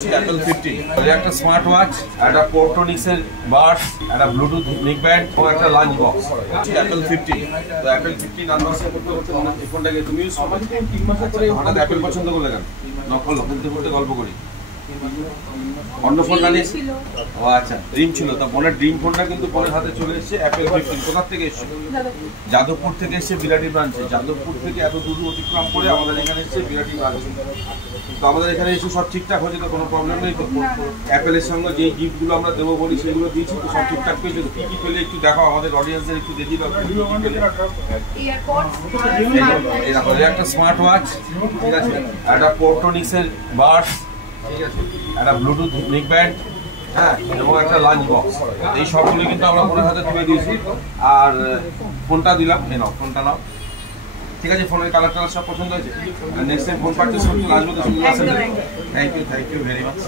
Apple 15 একটা smart watch, একটা পোর্টনিক্সের Buds, একটা ব্লুটুথ নেক ব্যান্ড ও একটা লাঞ্চ বক্স। Apple 15 তো Apple 15 আনবক্সিং করতে করতে এই ফোনটাকে তুমি ইউজ করো। হঠাৎ অ্যাপেল পছন্দ করলে কেন? নকল বলতে বলতে গল্প করি। অন্য ফোনটা নিয়ে ও আচ্ছা ড্রিম ছিল, তা বোনের ড্রিম ফোনটা কিন্তু বোনের হাতে চলে এসেছে। Apple 15 কোথা থেকে এসেছে? যাদবপুর থেকে এসেছে, বিরাটি ব্রাঞ্চে। যাদবপুর থেকে এত দূর অতিক্রম করে আমাদের এখানে এসেছে বিরাটি ব্রাঞ্চে। তো আমাদের এখানে এসে সব ঠিকঠাক হয়েছে, তো কোনো প্রবলেম নেই। তো অ্যাপেলের সঙ্গে যে গিফটগুলো আমরা দেবো বলি সেগুলো দিয়েছি, তো সব ঠিকঠাক পেয়েছে। তো কী কী পেলে একটু দেখাও আমাদের অডিয়েন্সদের, একটু দেখিয়ে দাও। একটা স্মার্ট ওয়াচ, ঠিক আছে, একটা পোর্টনিক্সের বাডস, ঠিক আছে, একটা ব্লুটুথ নেক ব্যান্ড, হ্যাঁ, এবং একটা লাঞ্চ বক্স। এই সবগুলো কিন্তু আমরা ফোনের হাতে তুলে দিয়েছি। আর ফোনটা দিলাম, নাও ফোনটা নাও, ঠিক আছে। ফোনের কালার টালার সব পছন্দ হয়েছে। নেক্সট টাইম ফোন পারচেস করতে আসবো তো। Thank you very much.